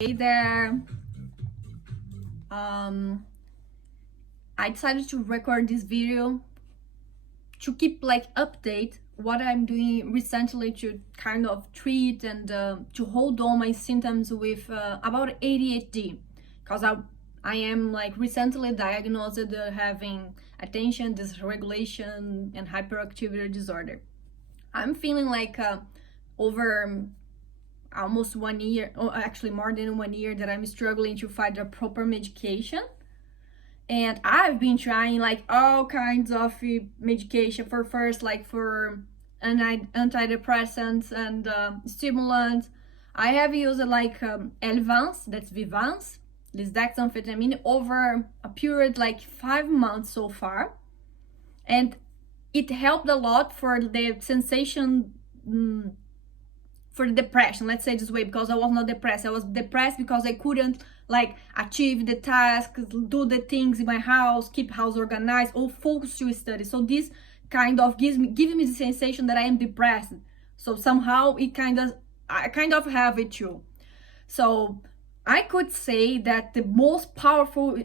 Hey there. I decided to record this video to keep update what I'm doing recently to kind of treat and to hold on my symptoms with about ADHD, because I am recently diagnosed having attention dysregulation and hyperactivity disorder. I'm feeling over almost 1 year, or actually more than 1 year, that I'm struggling to find a proper medication. And I've been trying all kinds of medication for first, for antidepressants and stimulants. I have used Vyvanse, that's Vyvanse, this dexamphetamine, over a period 5 months so far, and it helped a lot for the sensation, for the depression, let's say this way, because I was not depressed. I was depressed because I couldn't achieve the tasks, do the things in my house, keep house organized, or focus to study. So this kind of giving me the sensation that I am depressed. So somehow I kind of have it too. So I could say that the most powerful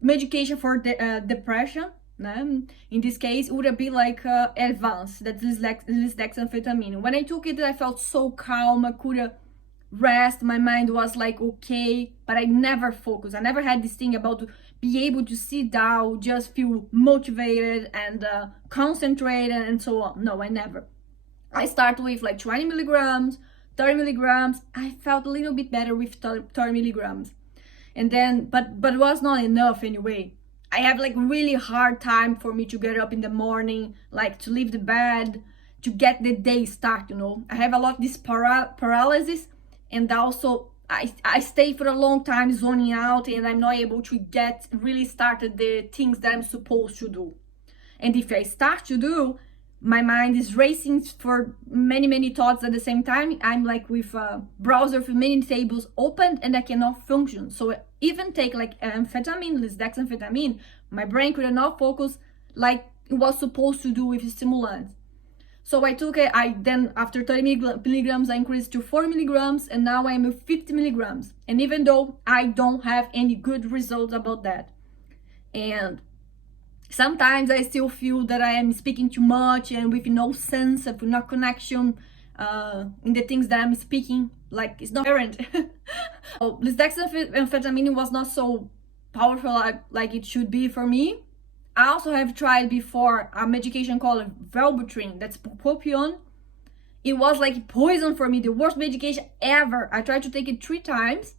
medication for depression, in this case, would be Vyvanse, that's this dexamphetamine. When I took it, I felt so calm. I could rest. My mind was okay, but I never focused. I never had this thing about to be able to sit down, just feel motivated and concentrated and so on. No, I never. I started with 20 milligrams, 30 milligrams. I felt a little bit better with 30 milligrams, and then but it was not enough anyway. I have really hard time for me to get up in the morning, to leave the bed, to get the day started. I have a lot of this paralysis, and also I stay for a long time zoning out, and I'm not able to get really started the things that I'm supposed to do. And if I start to do, my mind is racing for many thoughts at the same time. I'm with a browser with many tables open, and I cannot function. So even take amphetamine, this dexamphetamine, my brain could not focus like it was supposed to do with stimulants. So I took it. Then after 30 milligrams, I increased to 4 milligrams, and now I'm at 50 milligrams. And even though I don't have any good results about that, and sometimes I still feel that I am speaking too much and with no sense of no connection in the things that I'm speaking. It's not apparent. So this dexamphetamine was not so powerful like it should be for me. I also have tried before a medication called Wellbutrin, that's popion. It was poison for me, the worst medication ever. I tried to take it 3 times,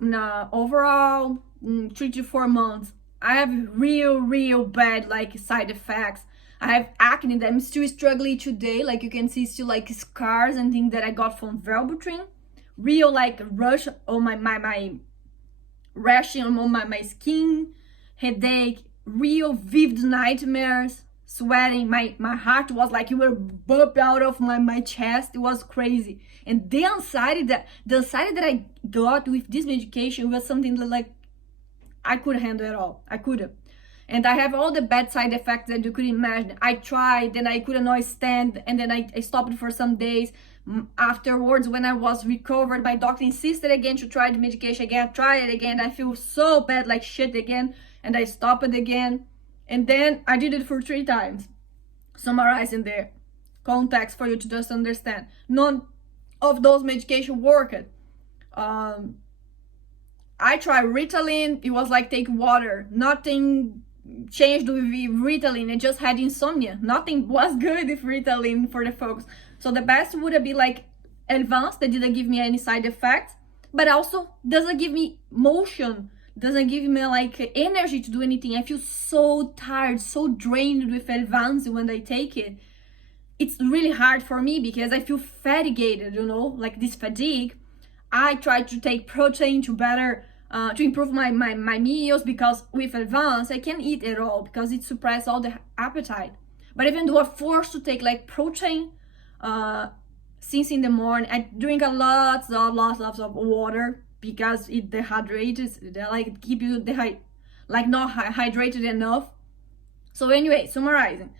overall 3 to 4 months. I have real bad side effects. I have acne that I'm still struggling today. You can see still scars and things that I got from Wellbutrin. Real rush on my rashing on my skin, headache, real vivid nightmares, sweating. My heart was it were bump out of my chest. It was crazy. And the anxiety that I got with this medication was something that I couldn't handle at all. I couldn't. And I have all the bad side effects that you could imagine. I tried, then I could not stand, and then I stopped for some days. Afterwards, when I was recovered, my doctor insisted again to try the medication again. Try it again. I feel so bad, like shit again, and I stopped it again. And then I did it for 3 times. Summarizing the context for you to just understand. None of those medications worked. I tried Ritalin. It was take water. Nothing changed with Ritalin. I just had insomnia. Nothing was good with Ritalin for the folks. So the best would be Vyvanse, that didn't give me any side effects, but also doesn't give me motion, doesn't give me energy to do anything. I feel so tired, so drained with Vyvanse when I take it. It's really hard for me because I feel fatigued, this fatigue. I try to take protein to better to improve my meals, because with Vyvanse I can't eat at all because it suppresses all the appetite. But even though I'm forced to take protein since in the morning, I drink lots of water because it dehydrates. They keep you not hydrated enough. So anyway, summarizing,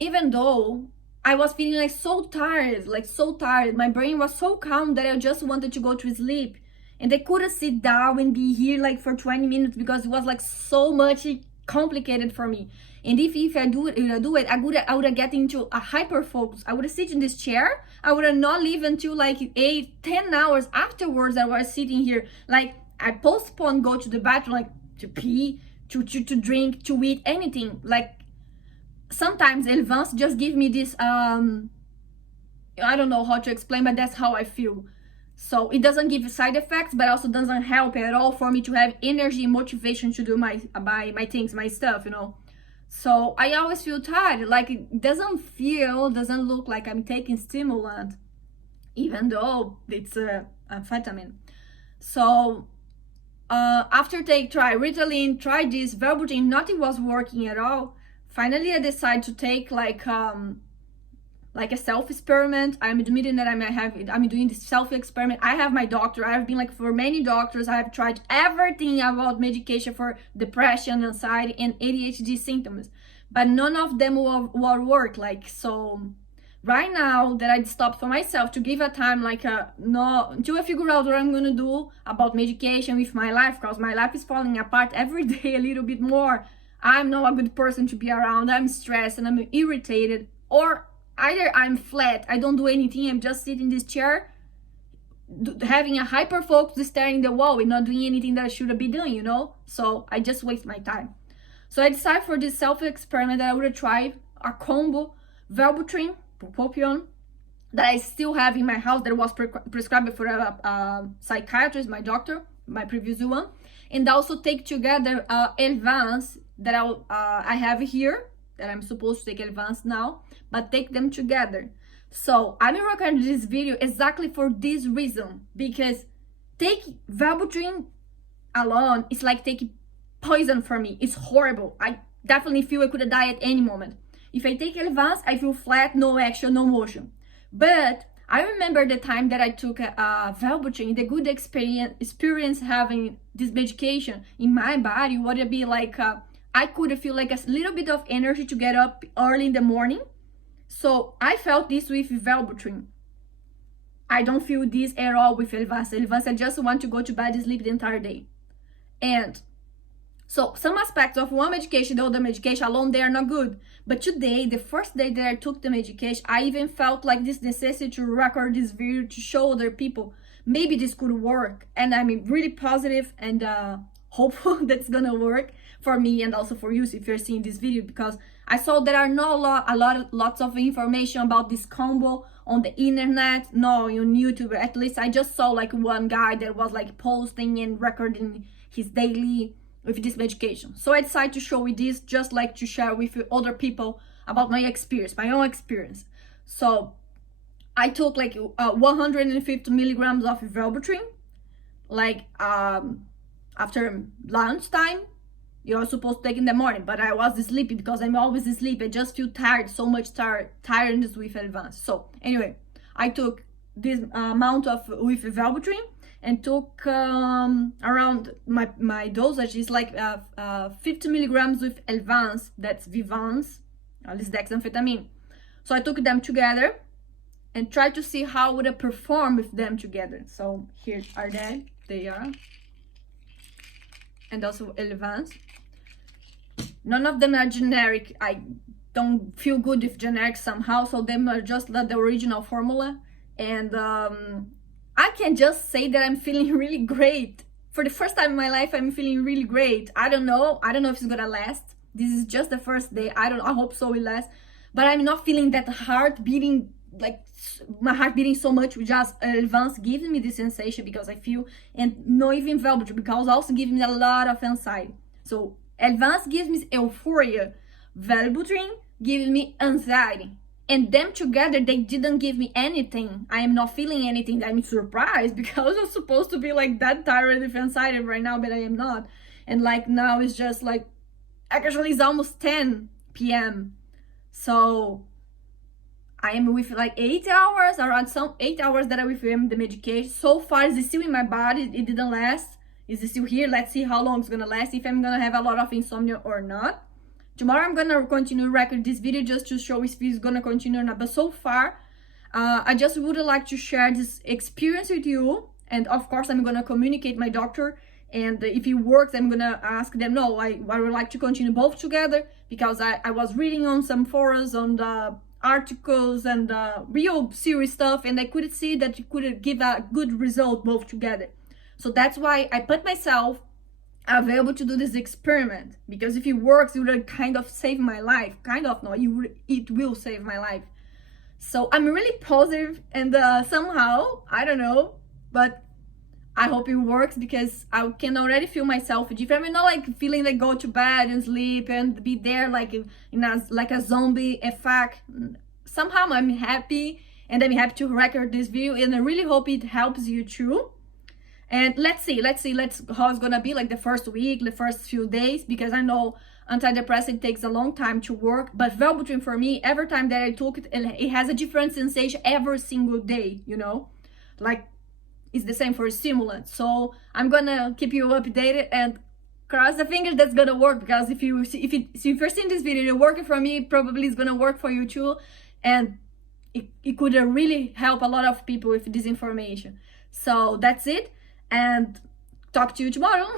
even though I was feeling like so tired, like so tired. My brain was so calm that I just wanted to go to sleep. And I couldn't sit down and be here like for 20 minutes because it was like so much complicated for me. And if I do it, I would get into a hyper focus. I would sit in this chair. I would not leave until like 8-10 hours afterwards. I was sitting here. Like I postponed go to the bathroom, like to pee, to drink, to eat, anything. Like sometimes Elvance just give me this I don't know how to explain, but that's how I feel. So it doesn't give side effects, but also doesn't help at all for me to have energy and motivation to do my things, my stuff, you know. So I always feel tired. Like it doesn't look like I'm taking stimulant, even though it's a amphetamine. So after try Ritalin, try this Wellbutrin, nothing was working at all. Finally, I decided to take like a self-experiment. I'm admitting that I'm doing this self-experiment. I have my doctor. I've been like for many doctors. I have tried everything about medication for depression, anxiety, and ADHD symptoms, but none of them will work. Like, so right now that I stopped for myself to give a time, like no, until I figure out what I'm gonna do about medication with my life, because my life is falling apart every day a little bit more. I'm not a good person to be around. I'm stressed and I'm irritated, or either I'm flat, I don't do anything, I'm just sitting in this chair, having a hyper focus, staring the wall and not doing anything that I should be doing, you know? So I just waste my time. So I decided for this self-experiment that I would try a combo Wellbutrin, bupropion, that I still have in my house, that was prescribed for a psychiatrist, my doctor, my previous one, and also take together Elvance that I have here, that I'm supposed to take Elvance now, but take them together. So I'm recording this video exactly for this reason, because take Wellbutrin alone is like taking poison for me. It's horrible. I definitely feel I could die at any moment. If I take Elvance, I feel flat, no action, no motion. But I remember the time that I took Wellbutrin, the good experience having this medication in my body would be like I could feel like a little bit of energy to get up early in the morning. So I felt this with Wellbutrin. I don't feel this at all with Elvance. Elvance, I just want to go to bed and sleep the entire day. And so some aspects of one medication, the other medication alone, they are not good. But today, the first day that I took the medication, I even felt like this necessity to record this video to show other people maybe this could work. And I'm really positive and hopeful that's gonna work for me and also for you if you're seeing this video, because I saw there are not lots of information about this combo on the internet, no, on YouTube. At least I just saw like one guy that was like posting and recording his daily with this medication. So I decided to show you this, just like to share with other people about my experience, my own experience. So I took like 150 milligrams of Wellbutrin, like after lunchtime. You're supposed to take in the morning, but I was sleepy because I'm always asleep. I just feel tired, so much tiredness with Elvance. So anyway, I took this amount with Wellbutrin and took around my dosage is like 50 milligrams with Elvance, that's Vyvanse, lisdexamfetamine. So I took them together and tried to see how would I perform with them together. So here are they are, and also Elvance. None of them are generic. I don't feel good with generic somehow, so them are just the original formula. And I can just say that I'm feeling really great. For the first time in my life, I'm feeling really great. I don't know if it's gonna last. This is just the first day. I hope so it lasts. But I'm not feeling that heart beating, like my heart beating so much. Just Elvance gives me this sensation because I feel, and not even Wellbutrin because also gives me a lot of anxiety. So Elvance gives me euphoria. Wellbutrin gives me anxiety. And them together, they didn't give me anything. I am not feeling anything. I'm surprised because I'm supposed to be like that tired with anxiety right now, but I am not. And like now it's just like, actually it's almost 10 p.m. So I am with like 8 hours, around some 8 hours that I with the medication. So far it's still in my body, it didn't last. It's still here. Let's see how long it's gonna last, if I'm gonna have a lot of insomnia or not. Tomorrow I'm gonna continue record this video just to show if it's gonna continue or not. But so far, I just would like to share this experience with you. And of course, I'm gonna communicate my doctor. And if it works, I'm gonna ask them, no, I would like to continue both together, because I was reading on some forums, on the articles and real serious stuff, and I could see that it could give a good result both together. So that's why I put myself available to do this experiment, because if it works, it will kind of save my life. Kind of, no, it will save my life. So I'm really positive, and somehow, I don't know, but I hope it works, because I can already feel myself different. I'm not like feeling like go to bed and sleep and be there like in a zombie effect. Somehow I'm happy, and I'm happy to record this video, and I really hope it helps you too. And let's see how it's gonna be like the first week, the first few days, because I know antidepressant takes a long time to work, but Wellbutrin for me, every time that I took it, it has a different sensation every single day, you know, like it's the same for stimulant. So I'm gonna keep you updated and cross the fingers that's gonna work, because if you're seeing this video, you're working for me, probably it's gonna work for you too, and it could really help a lot of people with this information. So that's it, and talk to you tomorrow.